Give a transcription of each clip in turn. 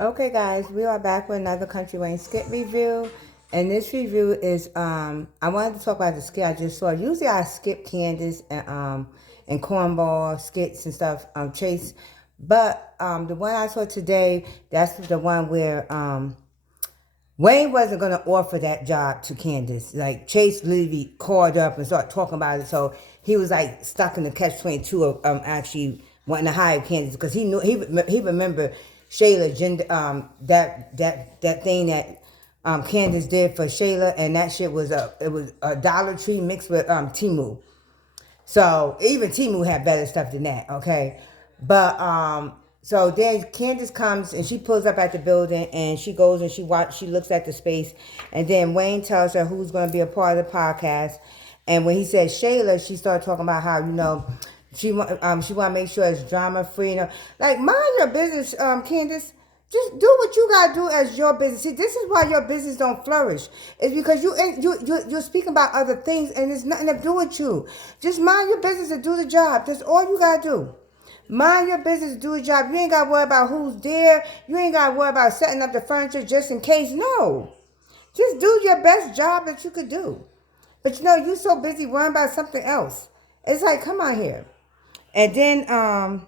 Okay, guys, we are back with another Country Wayne skit review. And this review is, I wanted to talk about the skit I just saw. Usually I skip Candace and Cornball skits and stuff, Chase. But the one I saw today, that's the one where Wayne wasn't going to offer that job to Candace. Like, Chase literally called up and started talking about it. So he was like stuck in the catch-22 of actually wanting to hire Candace because he knew he remembered Shayla that thing that Candace did for Shayla, and that shit was a Dollar Tree mixed with Temu. So even Timu had better stuff than that, okay? But so then Candace comes and she pulls up at the building and she goes and she looks at the space, and then Wayne tells her who's going to be a part of the podcast. And when he said Shayla, she started talking about how she want to make sure it's drama free. Like, mind your business, Candace. Just do what you gotta do as your business. See, this is why your business don't flourish. It's because you're speaking about other things and it's nothing to do with you. Just mind your business and do the job. That's all you gotta do. Mind your business, do the job. You ain't gotta worry about who's there. You ain't gotta worry about setting up the furniture just in case. No. Just do your best job that you could do. But you so busy worrying about something else. It's like, come on here. And then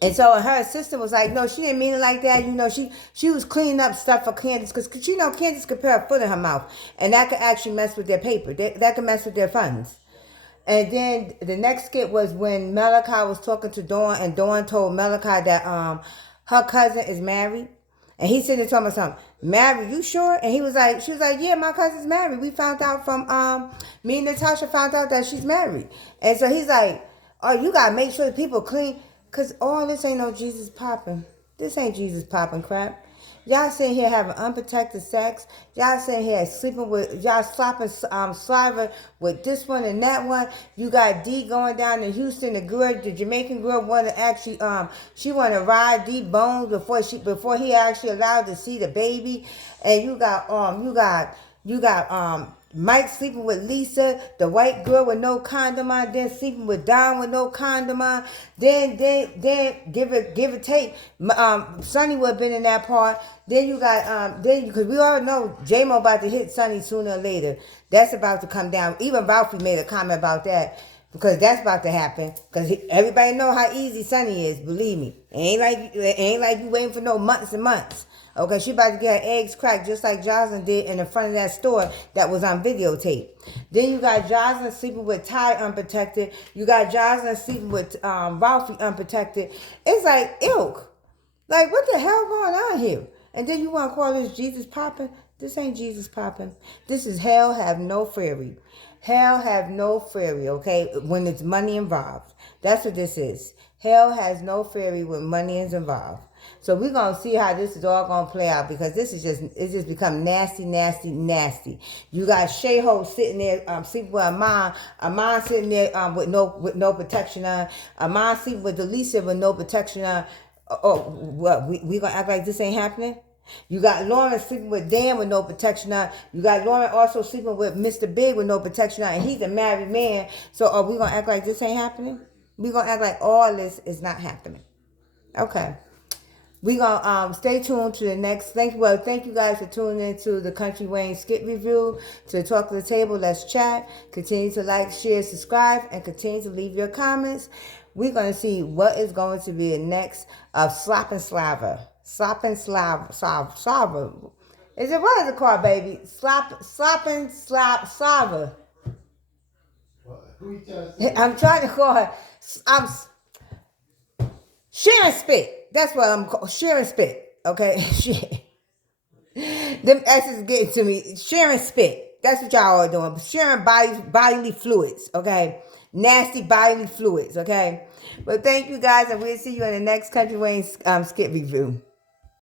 and so her assistant was like, no, she didn't mean it like that. She was cleaning up stuff for Candace because Candace could put her foot in her mouth, and that could actually mess with their paper. That could mess with their funds. And then the next skit was when Malachi was talking to Dawn, and Dawn told Malachi that her cousin is married. And he said to her something, married, you sure? And she was like, yeah, my cousin's married. We found out from, me and Natasha found out that she's married. And so he's like, oh, you got to make sure the people clean. Because all this ain't no Jesus popping. This ain't Jesus popping crap. Y'all sitting here having unprotected sex. Y'all sitting here sleeping with, y'all slopping saliva with this one and that one. You got D going down to Houston. The Jamaican girl want to actually, she want to ride D bones before he actually allowed to see the baby. And you got Mike sleeping with Lisa, the white girl with no condom on, then sleeping with Don with no condom on. Then give it take. Sonny would have been in that part. Then you got because we all know J-Mo about to hit Sonny sooner or later. That's about to come down. Even Ralphie made a comment about that. Because that's about to happen. Because everybody know how easy Sonny is. Believe me. It ain't like you waiting for no months and months. Okay, she about to get her eggs cracked just like Jocelyn did in the front of that store that was on videotape. Then you got Jocelyn sleeping with Ty unprotected. You got Jocelyn sleeping with Ralphie unprotected. It's like, ilk. Like, what the hell going on here? And then you want to call this Jesus popping? This ain't Jesus popping. This is hell have no fury. Hell have no fury, okay, when it's money involved. That's what this is. Hell has no fury when money is involved. So we're going to see how this is all going to play out because it's just become nasty, nasty, nasty. You got Shay-Ho sitting there sleeping with Amon sitting there with no protection on. Amon sleeping with Delisa with no protection on. Oh, what, we going to act like this ain't happening? You got Lauren sleeping with Dan with no protection on. You got Lauren also sleeping with Mr. Big with no protection on, and he's a married man. So are we going to act like this ain't happening? We're going to act like all this is not happening. Okay. We're going to stay tuned to the next. Thank you guys for tuning in to the Country Wayne skit review. To Talk to the Table, let's chat. Continue to like, share, subscribe, and continue to leave your comments. We're going to see what is going to be the next of Slop and Slava. Slop and Slava. What is it called, baby? Slop and Slava. I'm trying to call her. Sharon Spit. That's what I'm called. Sharon Spit. Okay? Them S's getting to me. Sharon Spit. That's what y'all are doing. Sharing bodily fluids. Okay? Nasty bodily fluids. Okay? But thank you guys, and we'll see you in the next Country Wayne skit review.